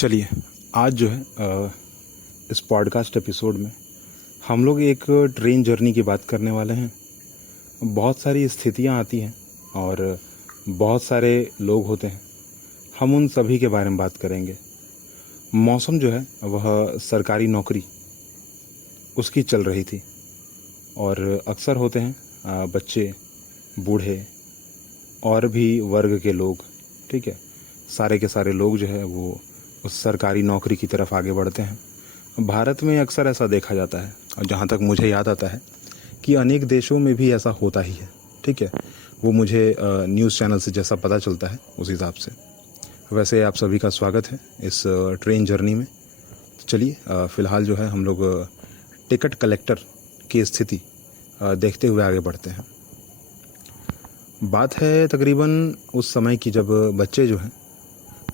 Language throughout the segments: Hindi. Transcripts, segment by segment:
चलिए, आज जो है इस पॉडकास्ट एपिसोड में हम लोग एक ट्रेन जर्नी की बात करने वाले हैं। बहुत सारी स्थितियां आती हैं और बहुत सारे लोग होते हैं। हम उन सभी के बारे में बात करेंगे। मौसम जो है वह सरकारी नौकरी उसकी चल रही थी और अक्सर होते हैं बच्चे, बूढ़े और भी वर्ग के लोग, ठीक है, सारे के सारे लोग जो है वो उस सरकारी नौकरी की तरफ आगे बढ़ते हैं। भारत में अक्सर ऐसा देखा जाता है और जहाँ तक मुझे याद आता है कि अनेक देशों में भी ऐसा होता ही है, ठीक है। वो मुझे न्यूज़ चैनल से जैसा पता चलता है उस हिसाब से। वैसे आप सभी का स्वागत है इस ट्रेन जर्नी में। तो चलिए, फ़िलहाल जो है हम लोग टिकट कलेक्टर की स्थिति देखते हुए आगे बढ़ते हैं। बात है तकरीबन उस समय की जब बच्चे जो हैं,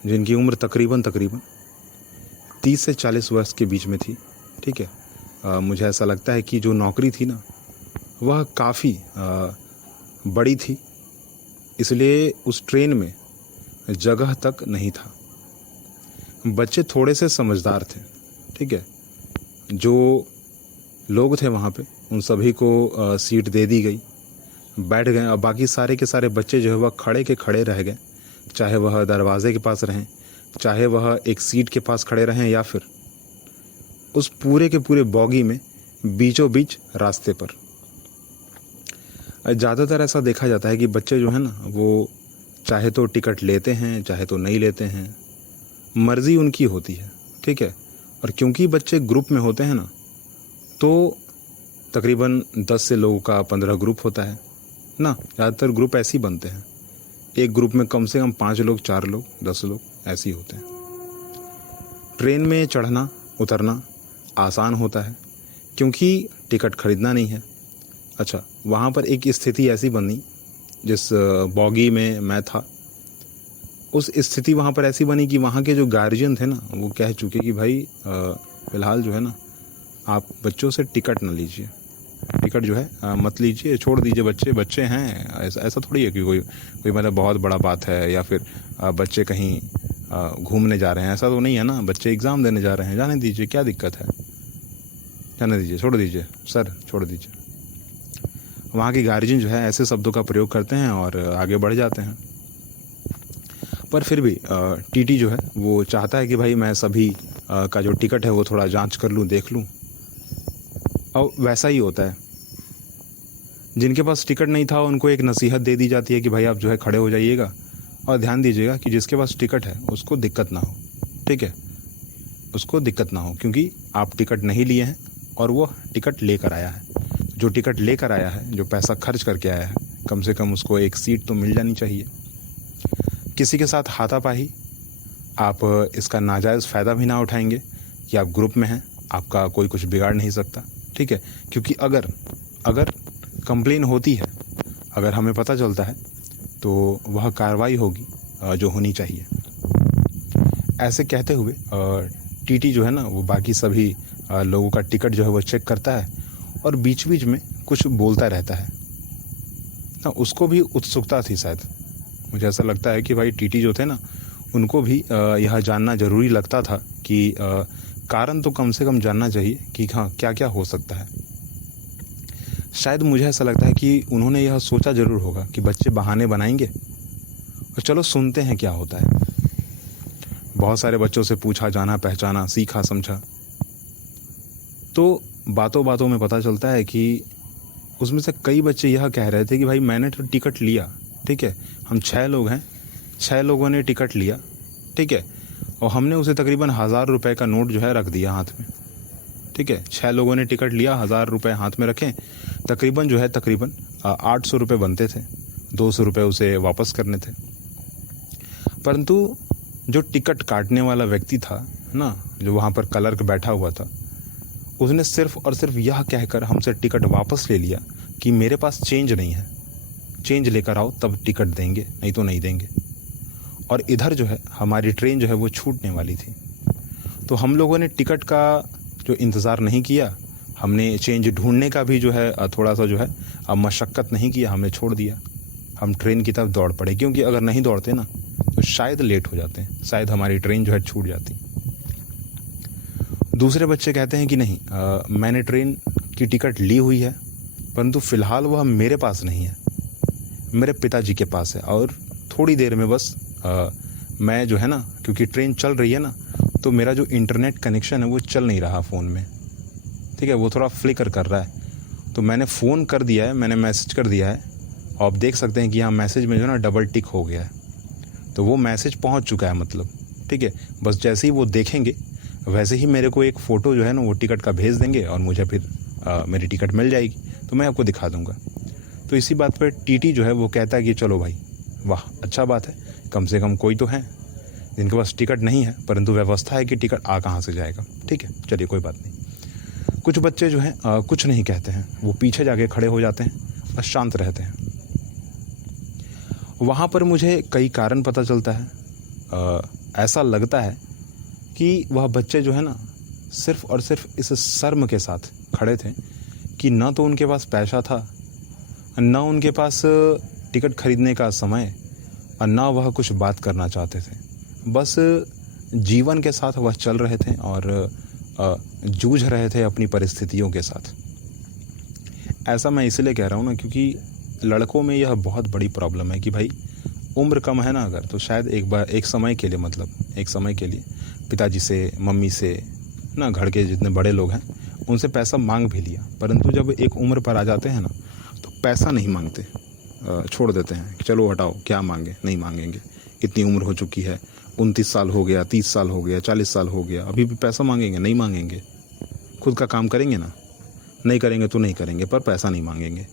जिनकी उम्र तकरीबन 30 से 40 वर्ष के बीच में थी, ठीक है। मुझे ऐसा लगता है कि जो नौकरी थी ना वह काफ़ी बड़ी थी, इसलिए उस ट्रेन में जगह तक नहीं था। बच्चे थोड़े से समझदार थे, ठीक है। जो लोग थे वहाँ पे उन सभी को सीट दे दी गई, बैठ गए और बाकी सारे के सारे बच्चे जो है वह खड़े के खड़े रह गए। चाहे वह दरवाजे के पास रहें, चाहे वह एक सीट के पास खड़े रहें या फिर उस पूरे के पूरे बॉगी में बीचों बीच रास्ते पर। ज़्यादातर ऐसा देखा जाता है कि बच्चे जो है ना वो चाहे तो टिकट लेते हैं चाहे तो नहीं लेते हैं, मर्ज़ी उनकी होती है, ठीक है। और क्योंकि बच्चे ग्रुप में होते हैं ना, तो तकरीबन 10 से लोगों का 15 ग्रुप होता है ना। ज़्यादातर ग्रुप ऐसे ही बनते हैं। एक ग्रुप में कम से कम 5 लोग, 4 लोग, 10 लोग ऐसे ही होते हैं। ट्रेन में चढ़ना उतरना आसान होता है क्योंकि टिकट खरीदना नहीं है। अच्छा, वहाँ पर एक स्थिति ऐसी बनी, जिस बॉगी में मैं था उस स्थिति वहाँ पर ऐसी बनी कि वहाँ के जो गार्जियन थे ना वो कह चुके कि भाई फ़िलहाल जो है ना आप बच्चों से टिकट ना लीजिए, टिकट जो है मत लीजिए, छोड़ दीजिए, बच्चे बच्चे हैं। ऐसा थोड़ी है कि कोई मतलब बहुत बड़ा बात है या फिर बच्चे कहीं घूमने जा रहे हैं, ऐसा तो नहीं है ना। बच्चे एग्ज़ाम देने जा रहे हैं, जाने दीजिए, क्या दिक्कत है, जाने दीजिए, छोड़ दीजिए सर, छोड़ दीजिए। वहाँ के गार्जियन जो है ऐसे शब्दों का प्रयोग करते हैं और आगे बढ़ जाते हैं। पर फिर भी टीटी जो है वो चाहता है कि भाई मैं सभी का जो टिकट है वो थोड़ा जांच कर लूँ, देख लूँ। और वैसा ही होता है, जिनके पास टिकट नहीं था उनको एक नसीहत दे दी जाती है कि भाई आप जो है खड़े हो जाइएगा और ध्यान दीजिएगा कि जिसके पास टिकट है उसको दिक्कत ना हो, ठीक है, उसको दिक्कत ना हो, क्योंकि आप टिकट नहीं लिए हैं और वो टिकट लेकर आया है। जो टिकट लेकर आया है, जो पैसा खर्च करके आया है, कम से कम उसको एक सीट तो मिल जानी चाहिए। किसी के साथ हाथापाई, आप इसका नाजायज़ फ़ायदा भी ना उठाएंगे कि आप ग्रुप में हैं, आपका कोई कुछ बिगाड़ नहीं सकता, ठीक है। क्योंकि अगर कंप्लेन होती है, अगर हमें पता चलता है तो वह कार्रवाई होगी जो होनी चाहिए। ऐसे कहते हुए टीटी जो है ना वो बाकी सभी लोगों का टिकट जो है वो चेक करता है और बीच बीच में कुछ बोलता रहता है ना। उसको भी उत्सुकता थी शायद, मुझे ऐसा लगता है कि भाई टीटी जो थे ना उनको भी यह जानना ज़रूरी लगता था कि कारण तो कम से कम जानना चाहिए कि हाँ क्या क्या हो सकता है। शायद मुझे ऐसा लगता है कि उन्होंने यह सोचा ज़रूर होगा कि बच्चे बहाने बनाएंगे और चलो सुनते हैं क्या होता है। बहुत सारे बच्चों से पूछा, जाना पहचाना, सीखा समझा, तो बातों बातों में पता चलता है कि उसमें से कई बच्चे यह कह रहे थे कि भाई मैंने तो टिकट लिया, ठीक है, हम 6 लोग हैं, 6 लोगों ने टिकट लिया, ठीक है, और हमने उसे तकरीबन 1000 रुपये का नोट जो है रख दिया हाथ में, ठीक है। 6 लोगों ने टिकट लिया, 1000 रुपये हाथ में रखें, तकरीबन 800 रुपये बनते थे, 200 रुपये उसे वापस करने थे। परंतु जो टिकट काटने वाला व्यक्ति था ना, जो वहाँ पर क्लर्क बैठा हुआ था, उसने सिर्फ और सिर्फ यह कहकर हमसे टिकट वापस ले लिया कि मेरे पास चेंज नहीं है, चेंज लेकर आओ तब टिकट देंगे, नहीं तो नहीं देंगे। और इधर जो है हमारी ट्रेन जो है वो छूटने वाली थी, तो हम लोगों ने टिकट का जो इंतज़ार नहीं किया, हमने चेंज ढूंढने का भी जो है थोड़ा सा जो है मशक्क़त नहीं किया, हमने छोड़ दिया। हम ट्रेन की तरफ दौड़ पड़े, क्योंकि अगर नहीं दौड़ते ना तो शायद लेट हो जाते हैं, शायद हमारी ट्रेन जो है छूट जाती। दूसरे बच्चे कहते हैं कि नहीं, मैंने ट्रेन की टिकट ली हुई है, परंतु फ़िलहाल वह मेरे पास नहीं है, मेरे पिताजी के पास है, और थोड़ी देर में बस मैं जो है ना, क्योंकि ट्रेन चल रही है ना, तो मेरा जो इंटरनेट कनेक्शन है वो चल नहीं रहा फ़ोन में, ठीक है, वो थोड़ा फ्लिकर कर रहा है। तो मैंने फ़ोन कर दिया है, मैंने मैसेज कर दिया है, और आप देख सकते हैं कि यहाँ मैसेज में जो है ना डबल टिक हो गया है, तो वो मैसेज पहुँच चुका है मतलब, ठीक है। बस जैसे ही वो देखेंगे वैसे ही मेरे को एक फ़ोटो जो है ना वो टिकट का भेज देंगे, और मुझे फिर मेरी टिकट मिल जाएगी, तो मैं आपको दिखा दूँगा। तो इसी बात पर टीटी जो है वो कहता है कि चलो भाई, वाह अच्छा बात है, कम से कम कोई तो है जिनके पास टिकट नहीं है, परंतु व्यवस्था है कि टिकट आ कहाँ से जाएगा, ठीक है, चलिए कोई बात नहीं। कुछ बच्चे जो हैं कुछ नहीं कहते हैं, वो पीछे जाके खड़े हो जाते हैं और शांत रहते हैं। वहाँ पर मुझे कई कारण पता चलता है। ऐसा लगता है कि वह बच्चे जो है ना सिर्फ़ और सिर्फ इस शर्म के साथ खड़े थे कि ना तो उनके पास पैसा था, ना उनके पास टिकट खरीदने का समय, और ना वह कुछ बात करना चाहते थे। बस जीवन के साथ वह चल रहे थे और जूझ रहे थे अपनी परिस्थितियों के साथ। ऐसा मैं इसलिए कह रहा हूँ ना, क्योंकि लड़कों में यह बहुत बड़ी प्रॉब्लम है कि भाई उम्र कम है ना अगर, तो शायद एक समय के लिए, मतलब एक समय के लिए पिताजी से, मम्मी से ना, घर के जितने बड़े लोग हैं उनसे पैसा मांग भी लिया, परंतु जब एक उम्र पर आ जाते हैं ना तो पैसा नहीं मांगते, छोड़ देते हैं कि चलो हटाओ, क्या मांगे, नहीं मांगेंगे, इतनी उम्र हो चुकी है, 29 साल हो गया, 30 साल हो गया, 40 साल हो गया, अभी भी पैसा मांगेंगे, नहीं मांगेंगे। खुद का काम करेंगे ना, नहीं करेंगे तो नहीं करेंगे, पर पैसा नहीं मांगेंगे।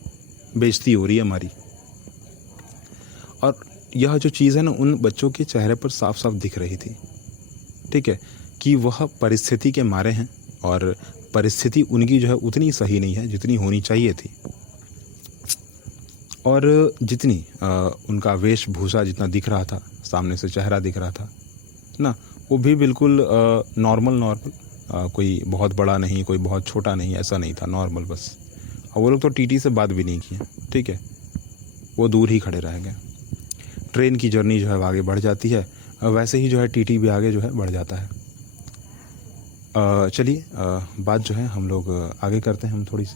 बेइज्जती हो रही है हमारी। और यह जो चीज़ है ना उन बच्चों के चेहरे पर साफ साफ दिख रही थी, ठीक है, कि वह परिस्थिति के मारे हैं, और परिस्थिति उनकी जो है उतनी सही नहीं है जितनी होनी चाहिए थी, और जितनी उनका वेशभूषा जितना दिख रहा था, सामने से चेहरा दिख रहा था ना, वो भी बिल्कुल नॉर्मल, कोई बहुत बड़ा नहीं, कोई बहुत छोटा नहीं, ऐसा नहीं था, नॉर्मल बस। और वो लोग तो टीटी से बात भी नहीं किए, ठीक है, वो दूर ही खड़े रह गए। ट्रेन की जर्नी जो है आगे बढ़ जाती है, वैसे ही जो है टीटी भी आगे जो है बढ़ जाता है। चलिए बात जो है हम लोग आगे करते हैं, हम थोड़ी सी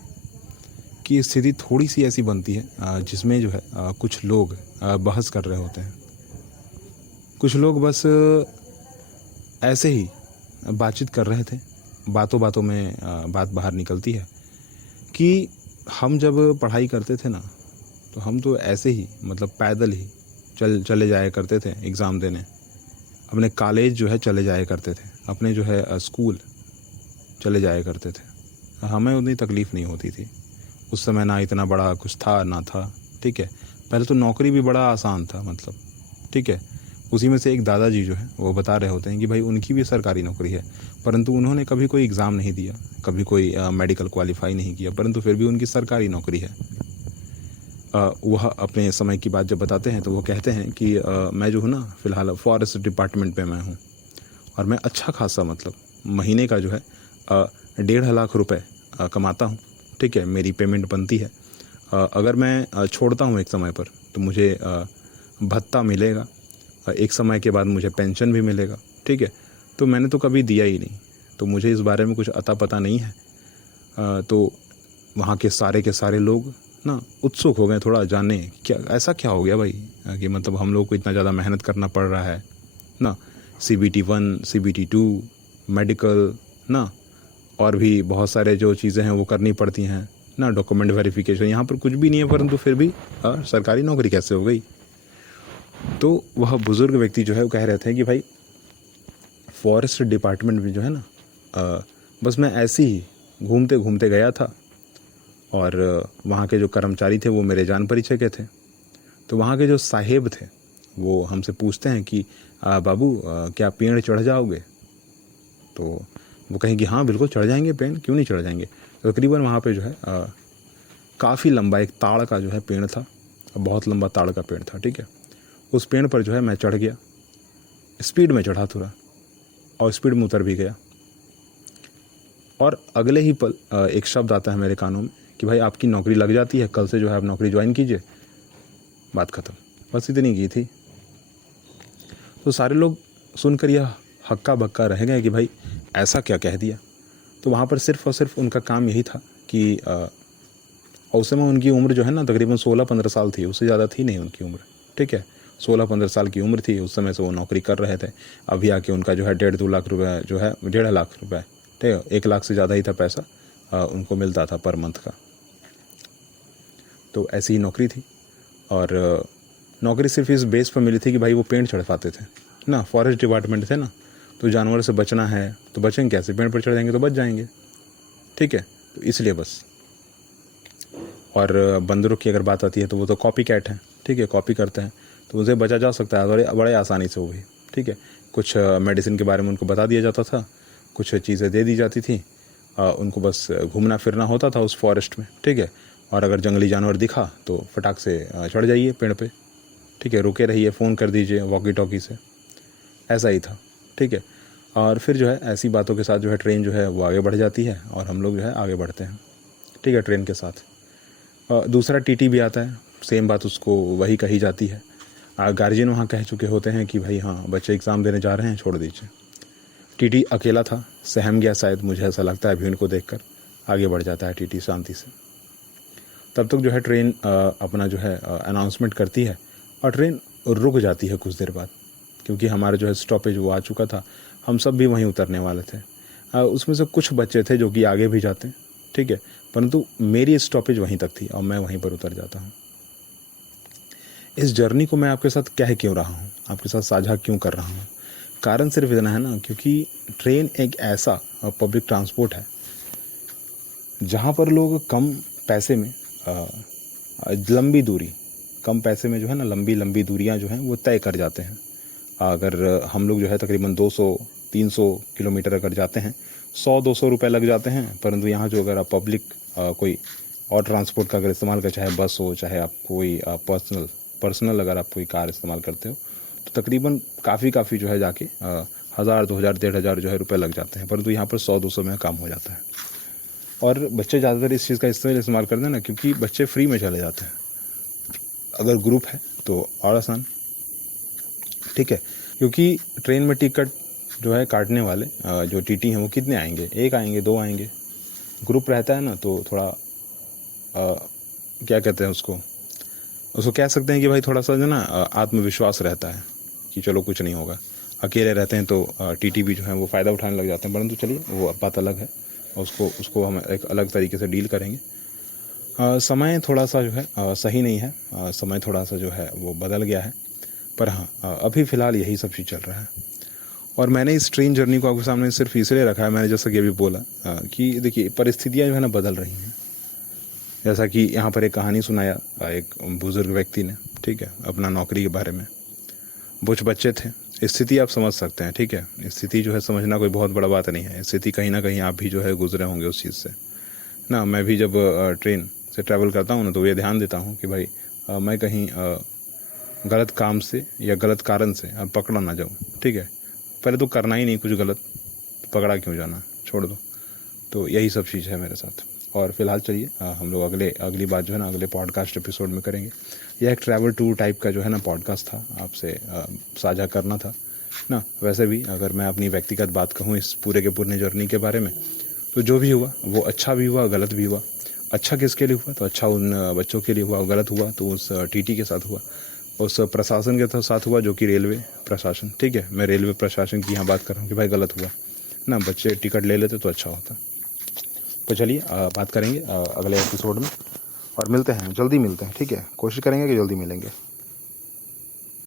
कि स्थिति थोड़ी सी ऐसी बनती है जिसमें जो है कुछ लोग बहस कर रहे होते हैं, कुछ लोग बस ऐसे ही बातचीत कर रहे थे, बातों बातों में बात बाहर निकलती है कि हम जब पढ़ाई करते थे ना, तो हम तो ऐसे ही मतलब पैदल ही चले जाया करते थे एग्ज़ाम देने, अपने कॉलेज जो है चले जाया करते थे, अपने जो है स्कूल चले जाया करते थे, हमें उतनी तकलीफ़ नहीं होती थी उस समय, ना इतना बड़ा कुछ था ना था, ठीक है। पहले तो नौकरी भी बड़ा आसान था, मतलब, ठीक है। उसी में से एक दादाजी जो है वो बता रहे होते हैं कि भाई उनकी भी सरकारी नौकरी है, परंतु उन्होंने कभी कोई एग्ज़ाम नहीं दिया, कभी कोई मेडिकल क्वालिफाई नहीं किया, परंतु फिर भी उनकी सरकारी नौकरी है। वह अपने समय की बात जब बताते हैं तो वो कहते हैं कि मैं जो हूँ ना फ़िलहाल फॉरेस्ट डिपार्टमेंट में मैं हूँ, और मैं अच्छा खासा मतलब महीने का जो है 1.5 लाख रुपए कमाता हूँ, ठीक है, मेरी पेमेंट बनती है। अगर मैं छोड़ता हूँ एक समय पर तो मुझे भत्ता मिलेगा, एक समय के बाद मुझे पेंशन भी मिलेगा, ठीक है। तो मैंने तो कभी दिया ही नहीं, तो मुझे इस बारे में कुछ अता पता नहीं है। तो वहाँ के सारे लोग ना उत्सुक हो गए थोड़ा जानने, क्या ऐसा क्या हो गया भाई कि मतलब हम लोग को इतना ज़्यादा मेहनत करना पड़ रहा है ना, CBT 1 CBT 2 मेडिकल ना, और भी बहुत सारे जो चीज़ें हैं वो करनी पड़ती हैं ना, डॉक्यूमेंट वेरिफिकेशन, यहाँ पर कुछ भी नहीं है, परंतु फिर भी सरकारी नौकरी कैसे हो गई। तो वह बुज़ुर्ग व्यक्ति जो है वो कह रहे थे कि भाई फॉरेस्ट डिपार्टमेंट में जो है ना बस मैं ऐसे ही घूमते घूमते गया था, और वहाँ के जो कर्मचारी थे वो मेरे जान परिचय के थे। तो वहाँ के जो साहेब थे वो हमसे पूछते हैं कि बाबू क्या पेड़ चढ़ जाओगे, तो वो कहें कि हाँ बिल्कुल चढ़ जाएंगे पेड़, क्यों नहीं चढ़ जाएंगे। तो तकरीबन वहाँ पे जो है काफ़ी लंबा एक ताड़ का जो है पेड़ था, बहुत लंबा ताड़ का पेड़ था, ठीक है। उस पेड़ पर जो है मैं चढ़ गया, स्पीड में चढ़ा थोड़ा, और स्पीड में उतर भी गया, और अगले ही पल एक शब्द आता है मेरे कानों में कि भाई आपकी नौकरी लग जाती है, कल से जो है आप नौकरी ज्वाइन कीजिए, बात ख़त्म। बस इतनी की थी। तो सारे लोग सुनकर यह हक्का बक्का रह गए कि भाई ऐसा क्या कह दिया, तो वहाँ पर सिर्फ और सिर्फ उनका काम यही था कि उस समय उनकी उम्र जो है ना तकरीबन 16-15 साल थी, उससे ज़्यादा थी नहीं उनकी उम्र, ठीक है। 16-15 साल की उम्र थी, उस समय से वो नौकरी कर रहे थे। अभी आके उनका जो है 1.5-2 लाख रुपये जो है 1.5 लाख रुपये, ठीक है, 1 लाख से ज़्यादा ही था पैसा उनको मिलता था पर मंथ का। तो ऐसी ही नौकरी थी, और नौकरी सिर्फ इस बेस पर मिली थी कि भाई वो पेड़ चढ़वाते थे ना, फॉरेस्ट डिपार्टमेंट थे ना, तो जानवर से बचना है तो बचेंगे कैसे, पेड़ पर चढ़ जाएंगे तो बच जाएंगे, ठीक है, तो इसलिए बस। और बंदरों की अगर बात आती है तो वो तो कॉपी कैट हैं, ठीक है, कॉपी करते हैं, तो उसे बचा जा सकता है बड़े आसानी से वो भी, ठीक है। कुछ मेडिसिन के बारे में उनको बता दिया जाता था, कुछ चीज़ें दे दी जाती थी, उनको बस घूमना फिरना होता था उस फॉरेस्ट में, ठीक है। और अगर जंगली जानवर दिखा तो फटाक से चढ़ जाइए पेड़ पे, ठीक है, रुके रहिए, फ़ोन कर दीजिए वॉकी टॉकी से, ऐसा ही था, ठीक है। और फिर जो है ऐसी बातों के साथ जो है ट्रेन जो है वो आगे बढ़ जाती है और हम लोग जो है आगे बढ़ते हैं, ठीक है, ट्रेन के साथ। दूसरा टीटी भी आता है, सेम बात उसको वही कही जाती है। गार्जियन वहाँ कह चुके होते हैं कि भाई हाँ बच्चे एग्ज़ाम देने जा रहे हैं, छोड़ दीजिए। टीटी अकेला था, सहम गया शायद, मुझे ऐसा लगता है अभी उनको देखकर। आगे बढ़ जाता है टीटी शांति से। तब तक जो है ट्रेन अपना जो है अनाउंसमेंट करती है और ट्रेन रुक जाती है कुछ देर बाद, क्योंकि हमारा जो है स्टॉपेज वो आ चुका था, हम सब भी वहीं उतरने वाले थे। उसमें से कुछ बच्चे थे जो कि आगे भी जाते, ठीक है, परंतु मेरी स्टॉपेज वहीं तक थी और मैं वहीं पर उतर जाता हूँ। इस जर्नी को मैं आपके साथ कह क्यों रहा हूँ, आपके साथ साझा क्यों कर रहा हूँ, कारण सिर्फ इतना है ना, क्योंकि ट्रेन एक ऐसा पब्लिक ट्रांसपोर्ट है जहाँ पर लोग कम पैसे में लंबी दूरी, कम पैसे में जो है ना लंबी लंबी दूरियाँ जो हैं वो तय कर जाते हैं। अगर हम लोग जो है तकरीबन 200-300 किलोमीटर अगर जाते हैं, 100-200 रुपये लग जाते हैं, परंतु यहाँ जो अगर आप पब्लिक कोई और ट्रांसपोर्ट का अगर इस्तेमाल कर, चाहे बस हो, चाहे आप कोई पर्सनल अगर आप कोई कार इस्तेमाल करते हो, तो तकरीबन काफ़ी जो है जाके 1000, 2000, 1500 जो है रुपये लग जाते हैं, परंतु यहाँ पर 100-200 में काम हो जाता है। और बच्चे ज़्यादातर इस चीज़ का इस्तेमाल करते हैं ना, क्योंकि बच्चे फ्री में चले जाते हैं। अगर ग्रुप है तो और आसान, ठीक है, क्योंकि ट्रेन में टिकट जो है काटने वाले जो टीटी हैं वो कितने आएंगे, 1 आएंगे, 2 आएंगे। ग्रुप रहता है ना तो थोड़ा क्या कहते हैं उसको कह सकते हैं कि भाई थोड़ा सा जो ना आत्मविश्वास रहता है कि चलो कुछ नहीं होगा। अकेले रहते हैं तो टीटी भी जो है वो फ़ायदा उठाने लग जाते हैं, परंतु चलिए वो बात अलग है, उसको हम एक अलग तरीके से डील करेंगे। समय थोड़ा सा जो है सही नहीं है, समय थोड़ा सा जो है वो बदल गया है, पर हाँ अभी फ़िलहाल यही सब चीज़ चल रहा है। और मैंने इस ट्रेन जर्नी को आपके सामने सिर्फ इसलिए रखा है, मैंने जैसा कि अभी बोला कि देखिए परिस्थितियाँ जो है ना बदल रही हैं। जैसा कि यहाँ पर एक कहानी सुनाया एक बुज़ुर्ग व्यक्ति ने, ठीक है, अपना नौकरी के बारे में। कुछ बच्चे थे, स्थिति आप समझ सकते हैं, ठीक है, स्थिति जो है समझना कोई बहुत बड़ा बात नहीं है। स्थिति कहीं ना कहीं आप भी जो है गुजरे होंगे उस चीज़ से ना। मैं भी जब ट्रेन से ट्रैवल करता हूँ ना तो ये ध्यान देता हूँ कि भाई मैं कहीं गलत काम से या गलत कारण से पकड़ा ना जाऊँ, ठीक है। पहले तो करना ही नहीं कुछ गलत, पकड़ा क्यों जाना, छोड़ दो। तो यही सब चीज़ है मेरे साथ। और फिलहाल चलिए हम लोग अगली बात जो है ना अगले पॉडकास्ट एपिसोड में करेंगे। यह एक ट्रैवल टूर टाइप का जो है ना पॉडकास्ट था, आपसे साझा करना था ना। वैसे भी अगर मैं अपनी व्यक्तिगत बात कहूँ इस पूरे के पूरे जर्नी के बारे में, तो जो भी हुआ वो अच्छा भी हुआ, गलत भी हुआ। अच्छा किसके लिए हुआ, तो अच्छा उन बच्चों के लिए हुआ, गलत हुआ तो उस टीटी के साथ हुआ, उस प्रशासन के साथ हुआ जो कि रेलवे प्रशासन, ठीक है। मैं रेलवे प्रशासन की यहाँ बात कर रहा हूँ कि भाई गलत हुआ ना, बच्चे टिकट ले लेते तो अच्छा होता। तो चलिए बात करेंगे अगले एपिसोड में, और मिलते हैं, जल्दी मिलते हैं, ठीक है। कोशिश करेंगे कि जल्दी मिलेंगे।